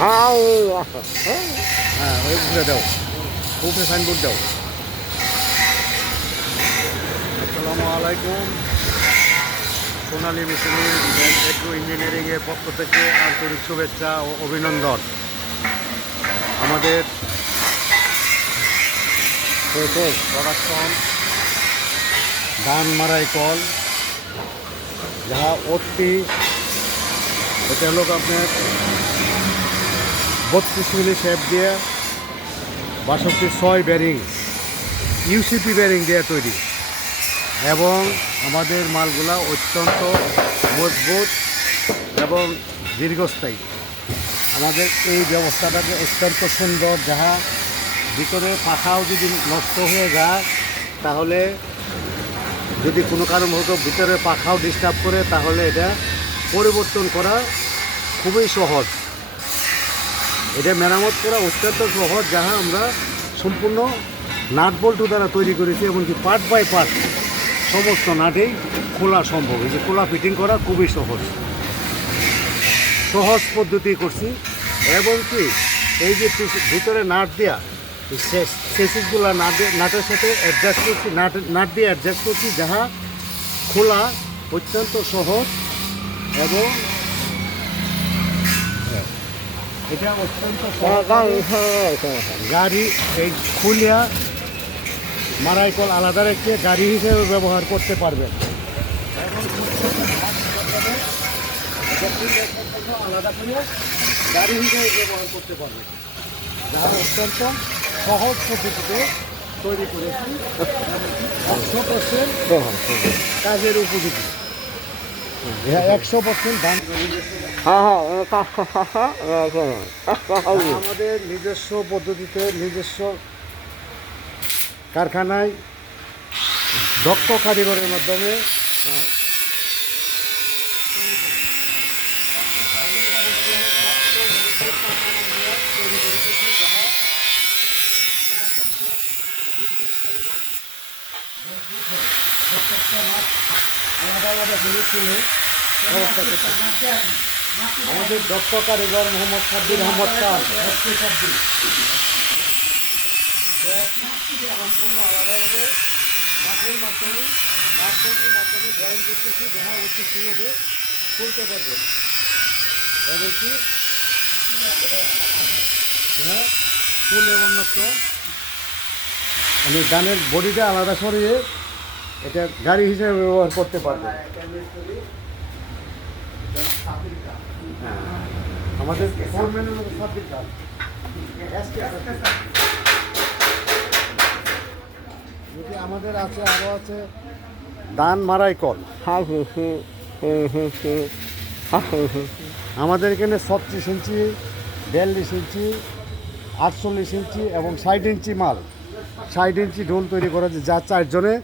হ্যাঁ ওই উপরে দাও, উপরে সাইনবোর্ড দাও। আসসালামু আলাইকুম। সোনালী মেশিনারি এগ্রো ইঞ্জিনিয়ারিংয়ের পক্ষ থেকে আন্তরিক শুভেচ্ছা ও অভিনন্দন। আমাদের প্রোডাকশন ধান মারাই কল, যাহা অতি, এটা হলো আপনার 32 মিলি শেপ দিয়ে 62 ব্যারিং, ইউসিপি ব্যারিং দিয়ে তৈরি, এবং আমাদের মালগুলা অত্যন্ত মজবুত এবং দীর্ঘস্থায়ী। আমাদের এই ব্যবস্থাটাকে অত্যন্ত সুন্দর, যাহা ভিতরে পাখাও যদি নষ্ট হয়ে যায়, তাহলে যদি কোনো কারণবশত ভিতরে পাখাও ডিস্টার্ব করে, তাহলে এটা পরিবর্তন করা খুবই সহজ। এটা মেরামত করা অত্যন্ত সহজ, যাহা আমরা সম্পূর্ণ নাট বল্টু দ্বারা তৈরি করেছি, এমনকি পার্ট বাই পার্ট সমস্ত নাটেই খোলা সম্ভব। এই যে খোলা ফিটিং করা খুবই সহজ পদ্ধতি করছি। এবং কি এই যে ভিতরে নাট দেওয়া সেসিসগুলো নাটের সাথে অ্যাডজাস্ট করছি, নাট দিয়ে অ্যাডজাস্ট করছি, যাহা খোলা অত্যন্ত সহজ। এবং এটা অত্যন্ত গাড়ি এই খুলিয়া মারাই কল আলাদা রেখে গাড়ি হিসেবে ব্যবহার করতে পারবেন, আলাদা করে গাড়ি হিসেবে ব্যবহার করতে পারবেন, যারা অত্যন্ত সহজ পদ্ধতিতে তৈরি করেছি, 100% কাজের উপযোগী, 100% দাম। আমাদের নিজস্ব পদ্ধতিতে নিজস্ব কারখানায় দক্ষ কারিগরের মাধ্যমে আমাদের দক্ষ কারিগর মোহাম্মদ সাব্বির আহমদ খান সম্পূর্ণ আলাদাভাবে মাঠের মাধ্যমে জয়েন করতেছি, যাহা অতি সুলভে খুলতে পারবেন। এবং কি হ্যাঁ ফুলে উন্নত, মানে ধানের বডিটা আলাদা সরিয়ে এটা গাড়ি হিসেবে ব্যবহার করতে পারবেন। আমাদের যদি আমাদের আছে, আরও আছে ধান মারাই কল। আমাদের এখানে 36 ইঞ্চি, 42 ইঞ্চি, 48 ইঞ্চি এবং 60 ইঞ্চি মাল, 60 ইঞ্চি ঢোল তৈরি করা যায়, যা চারজনে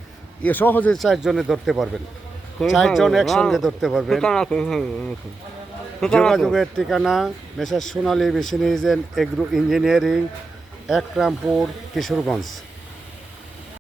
সহজে 4 জনে ধরতে পারবেন, 4 জন একসঙ্গে ধরতে পারবেন। যোগাযোগের ঠিকানা Messrs Sonali machineries agro engineering, Ekrampur, Kishoreganj.